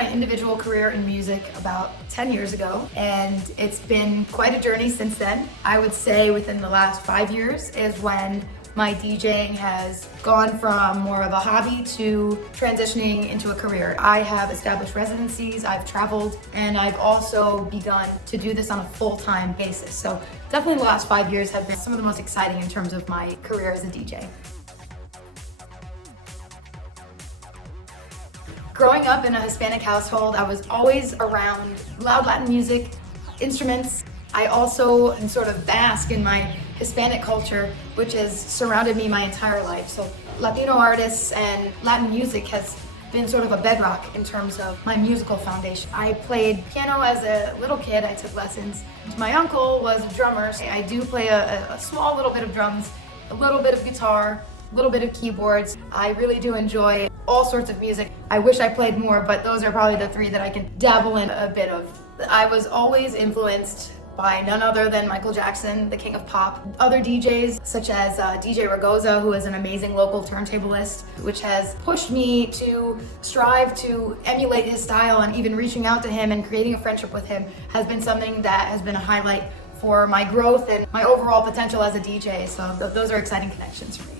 my individual career in music about 10 years ago, and it's been quite a journey since then. I would say within the last 5 years is when my DJing has gone from more of a hobby to transitioning into a career. I have established residencies, I've traveled, and I've also begun to do this on a full-time basis. So definitely the last 5 years have been some of the most exciting in terms of my career as a DJ. Growing up in a Hispanic household, I was always around loud Latin music, instruments. I also sort of bask in my Hispanic culture, which has surrounded me my entire life. So Latino artists and Latin music has been sort of a bedrock in terms of my musical foundation. I played piano as a little kid. I took lessons. My uncle was a drummer. So I do play a small little bit of drums, a little bit of guitar, a little bit of keyboards. I really do enjoy all sorts of music. I wish I played more, but those are probably the three that I can dabble in a bit of. I was always influenced by none other than Michael Jackson, the king of pop. Other DJs, such as DJ Ragoza, who is an amazing local turntablist, which has pushed me to strive to emulate his style, and even reaching out to him and creating a friendship with him has been something that has been a highlight for my growth and my overall potential as a DJ. So those are exciting connections for me.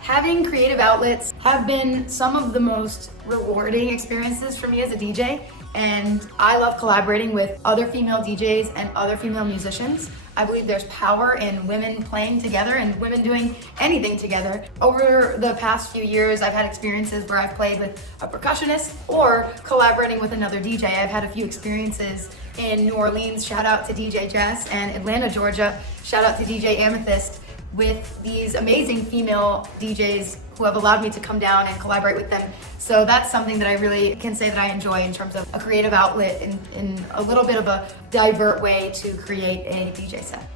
Having creative outlets have been some of the most rewarding experiences for me as a DJ, and I love collaborating with other female DJs and other female musicians. I believe there's power in women playing together and women doing anything together. Over the past few years, I've had experiences where I've played with a percussionist or collaborating with another DJ. I've had a few experiences in New Orleans, shout out to DJ Jess, and Atlanta, Georgia, shout out to DJ Amethyst, with these amazing female DJs who have allowed me to come down and collaborate with them. So that's something that I really can say that I enjoy in terms of a creative outlet in a little bit of a divert way to create a DJ set.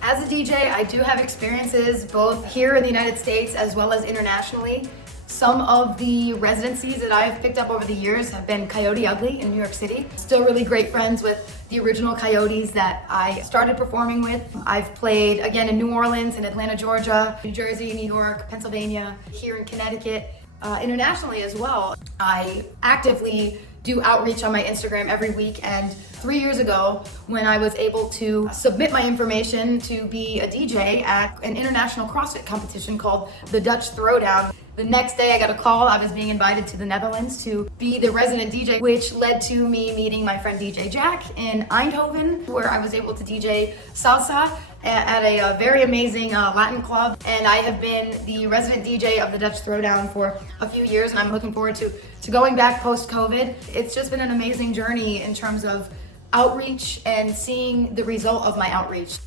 As a DJ, I do have experiences both here in the United States as well as internationally. Some of the residencies that I've picked up over the years have been Coyote Ugly in New York City. Still really great friends with the original Coyotes that I started performing with. I've played again in New Orleans, in Atlanta, Georgia, New Jersey, New York, Pennsylvania, here in Connecticut, internationally as well. I actively do outreach on my Instagram every week, and 3 years ago, when I was able to submit my information to be a DJ at an international CrossFit competition called the Dutch Throwdown, the next day I got a call. I was being invited to the Netherlands to be the resident DJ, which led to me meeting my friend DJ Jack in Eindhoven, where I was able to DJ salsa at a very amazing Latin club. And I have been the resident DJ of the Dutch Throwdown for a few years, and I'm looking forward to going back post-COVID. It's just been an amazing journey in terms of outreach and seeing the result of my outreach.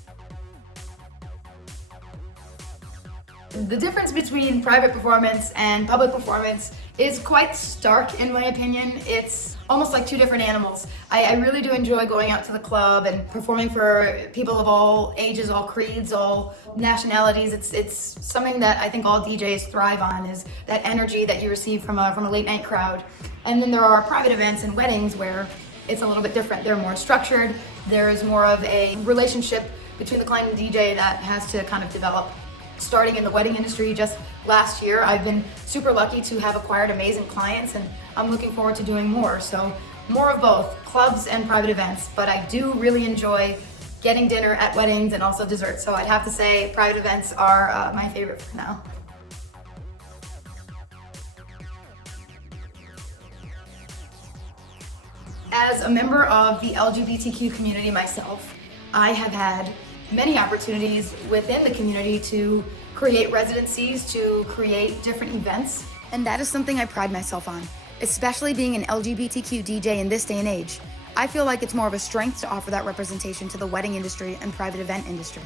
The difference between private performance and public performance is quite stark in my opinion. It's almost like two different animals. I really do enjoy going out to the club and performing for people of all ages, all creeds, all nationalities. It's something that I think all DJs thrive on, is that energy that you receive from a late night crowd. And then there are private events and weddings where it's a little bit different. They're more structured. There is more of a relationship between the client and DJ that has to kind of develop. Starting in the wedding industry just last year, I've been super lucky to have acquired amazing clients, and I'm looking forward to doing more. So more of both, clubs and private events, but I do really enjoy getting dinner at weddings and also desserts. So I'd have to say private events are my favorite for now. As a member of the LGBTQ community myself, I have had many opportunities within the community to create residencies, to create different events. And that is something I pride myself on, especially being an LGBTQ DJ in this day and age. I feel like it's more of a strength to offer that representation to the wedding industry and private event industry.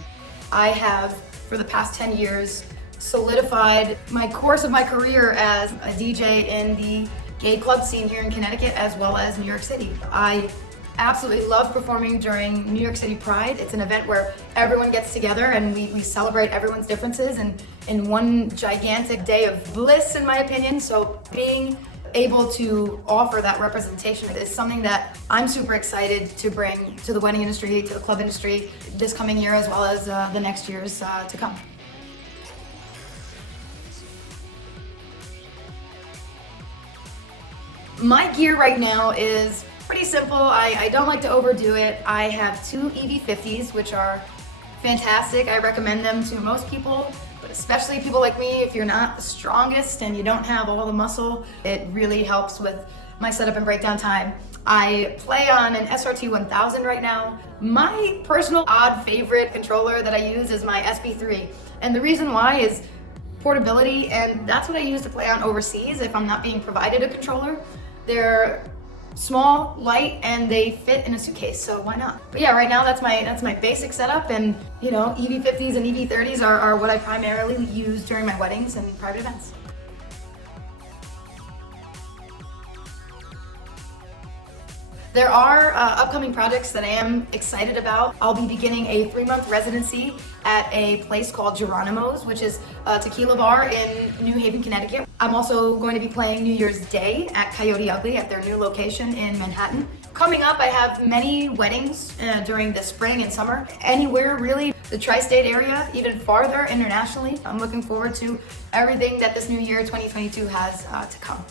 I have, for the past 10 years, solidified my course of my career as a DJ in the gay club scene here in Connecticut as well as New York City. I absolutely love performing during New York City Pride. It's an event where everyone gets together and we celebrate everyone's differences and in one gigantic day of bliss, in my opinion. So being able to offer that representation is something that I'm super excited to bring to the wedding industry, to the club industry this coming year, as well as the next years to come. My gear right now is pretty simple. I don't like to overdo it. I have two EV50s, which are fantastic. I recommend them to most people, but especially people like me. If you're not the strongest and you don't have all the muscle, it really helps with my setup and breakdown time. I play on an SRT 1000 right now. My personal odd favorite controller that I use is my SB3. And the reason why is portability, and that's what I use to play on overseas if I'm not being provided a controller. They're small, light, and they fit in a suitcase, so why not? But yeah, right now that's my basic setup, and you know, EV50s and EV30s are what I primarily use during my weddings and private events. There are upcoming projects that I am excited about. I'll be beginning a 3-month residency at a place called Geronimo's, which is a tequila bar in New Haven, Connecticut. I'm also going to be playing New Year's Day at Coyote Ugly at their new location in Manhattan. Coming up, I have many weddings during the spring and summer. Anywhere really, the tri-state area, even farther internationally. I'm looking forward to everything that this new year 2022 has to come.